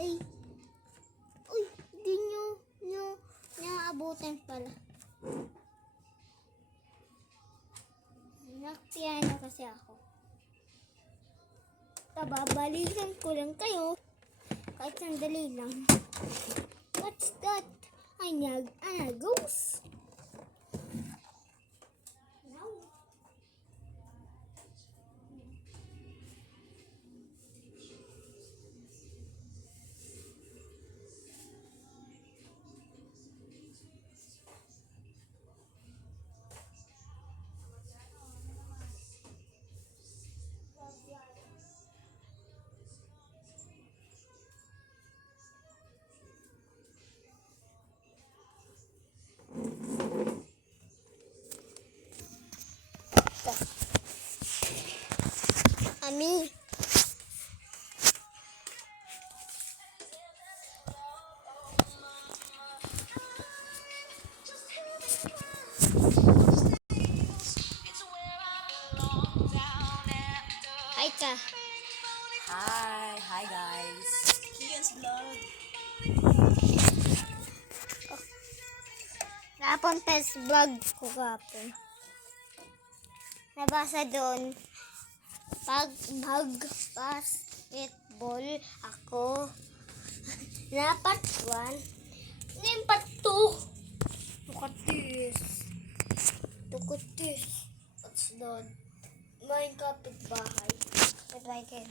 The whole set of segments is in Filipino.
Ay. Uy, hindi nyo naabutan pala. Nakpiano kasi ako. Babalikan ko lang kayo. Kahit sandali lang. What's that? A ghost? No. Ami. Hi ka. Hi guys. Kian's vlog. Kapon test vlog ko kapon. Nabasa doon, pag mag-basketball ako, na part 1, ngayon part 2. Tukutis. What's doon? May kapitbahay. Kapitbahay.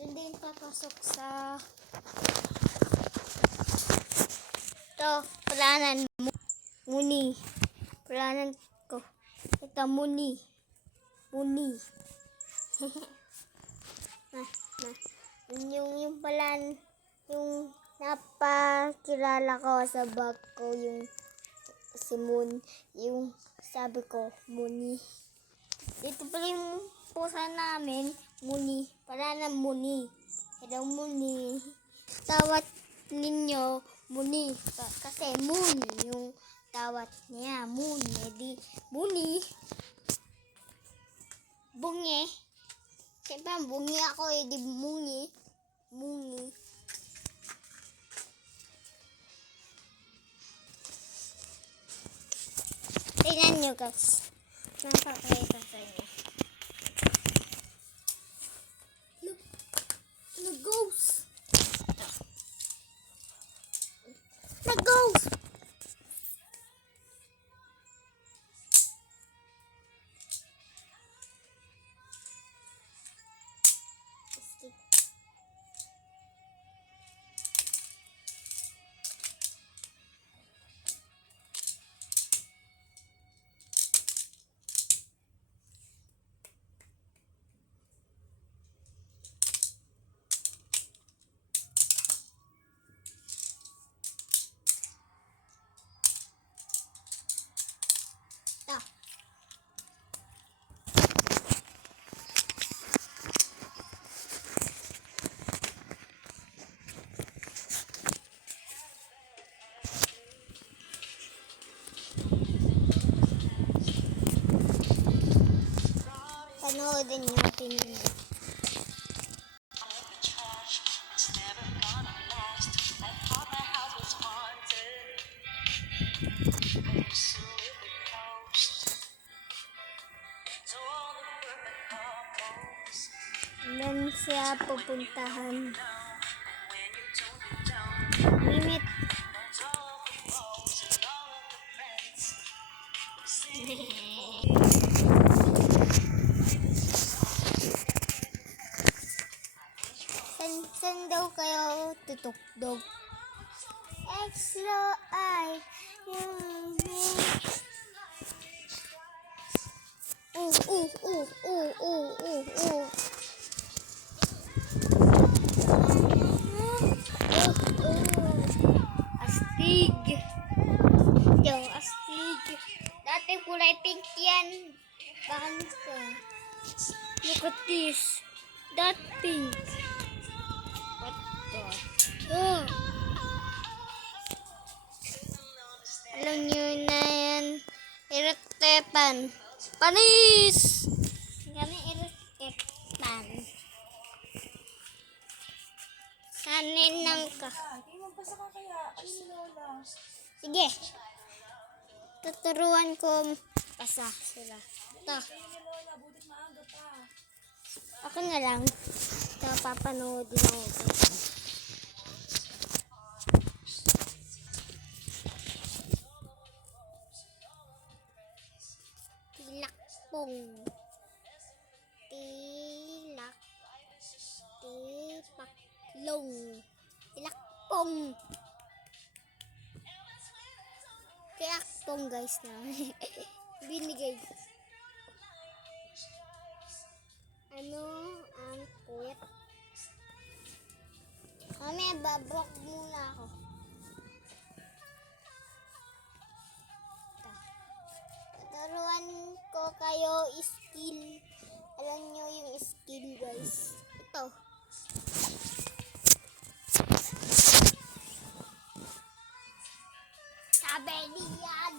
Hindi papasok sa pulanan muni. Pulanan ko. Ito muni. Yung palan, yung napakilala ko sa bag ko, yung si Moon, yung sabi ko, Muni. Ito pala yung pusa namin, Muni. Palanan Muni. Hello Muni. Tawat ninyo, Muni. Kasi Moon, yung tawat niya, Moon. Edi, Muni. Bungi. Siyempre, bungi ako, edi Muni. Tingnan nyo guys. Napakita sa inyo. Look. Nag-ghost. Nag-ghost. Panoodin nyo, tingnan nyo. Doon siya pupuntahan. Minute. San daw kayo tutukdog? Extra ay yung astig. Yo, astig. Dati kulay pink yan. Baka look at this. That pink. What the? Alam nyo na yan. Iritepan. Panis! Kami iritepan. Naninang ka. Hindi magbasa ka kaya. Ay, si Lola. Sige. Tuturuan ko basa sila. Ito. Ayun ni Lola, butit maaga pa. Ako na lang. Ito, papanood din ako. Tilakpong. Tipaklong. Tilakpong. Tilakpong guys na. Binigay. Ano ang puwet? Kami, babrok muna ako. Tuturuan ko kayo skill. Alam nyo yung skill guys. Ito. Sabi niyan.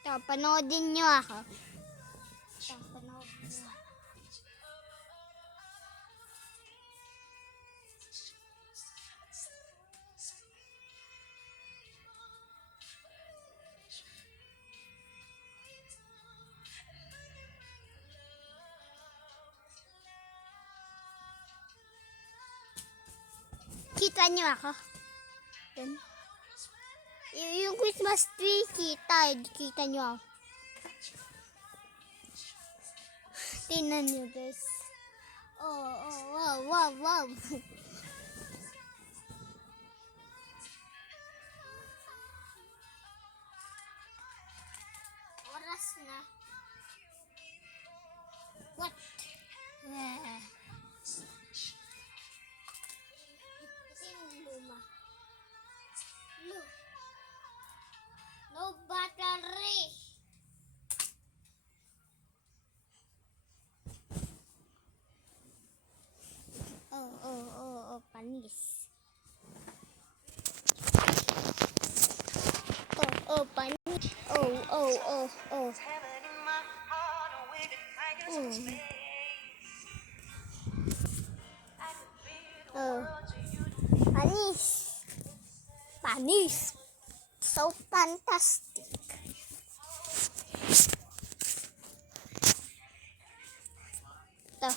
Ito, panoodin nyo ako. Ito, panoodin nyo. Kita nyo ako? Yan. Yung Christmas tree, kita nyo ako. Tingnan nyo guys. Oh, wow. Oras na. What? No battery. Panis. Panis. Panis. So fantastic. Ito.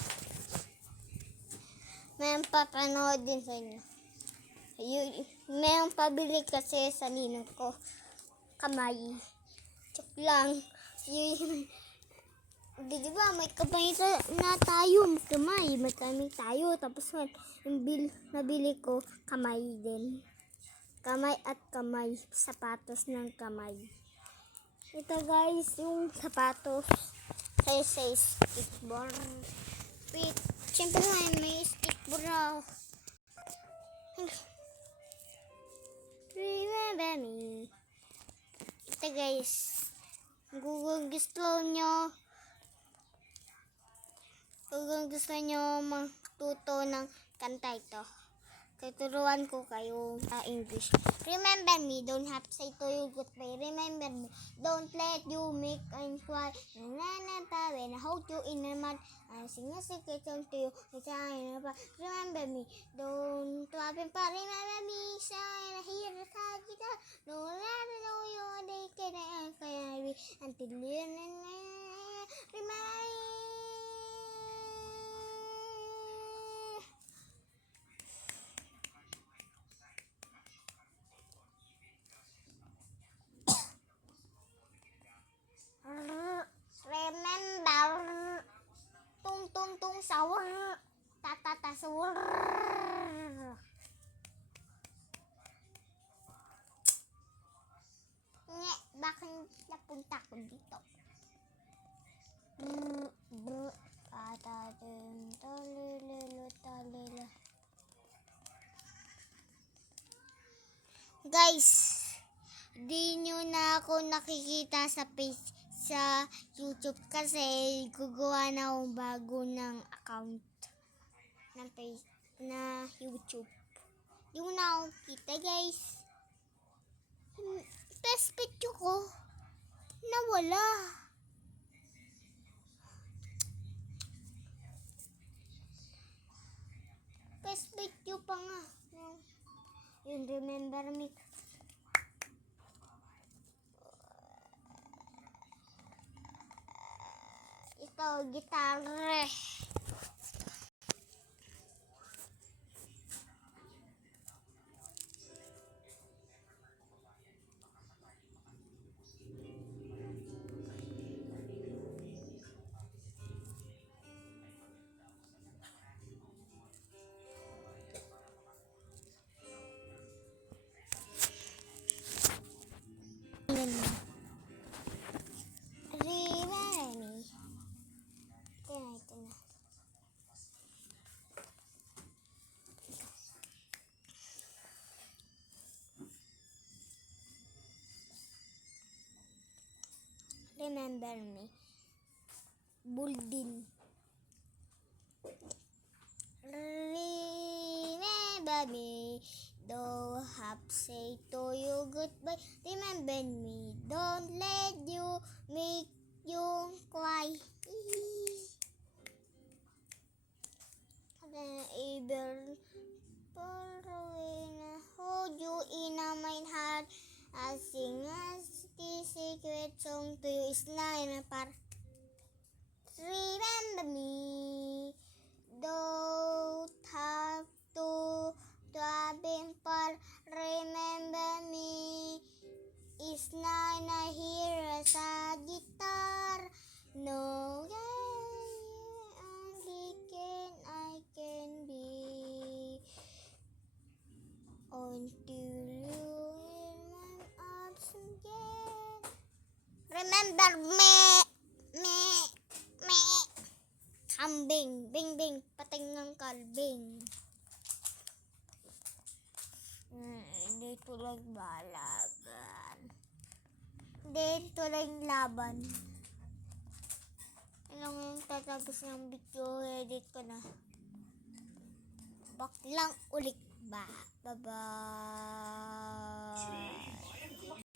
Mayroon papanood din sa inyo. Mayroon pabili kasi sa ninong ko. Kamay. Check lang. Di ba may kamay na tayo. May kamay tayo. Tapos yung nabili ko, kamay din. Kamay at kamay. Sapatos ng kamay. Ito guys, yung sapatos sa skateboard. Wait, siyempre may skateboard ako. Remember me. Ito guys, kung gusto nyo matuto ng kanta ito, tuturuan ko kayo sa English. Remember me, don't have to say to you goodbye. Remember me, don't let you make and cry. When I hold you in my mouth, I sing a secret song to you. Remember me, don't happen pa. Remember me, shine here the guitar. Don't let me know you they can carry until you remember me. Remember, tung sahur, tata sahur. Bakit napunta ko dito? Guys, di nyo na ako nakikita sa YouTube kasi gugawa na akong bago ng account ng na YouTube. Di mo na ako kita guys. Test picture ko. wala. Best video pa nga. Yung remember me. Ito, gitara. Remember me. Ito na. Remember me. Buldin. Remember me. Don't have say to you goodbye. Remember me. Don't let you make you cry. Ever far away na hold you in my heart. I sing as the secret song to you is not par. Remember me. Don't have to travel far. Remember me. Is not here as a guitar. No, only I can be until you in my arms again. Remember me. Kambing, bing bing, patingang kalbing. Dito lang balaban. Dito lang laban. Ilang yung tatapos ng video, edit ko na. Baklang ulit ba? Bye-bye.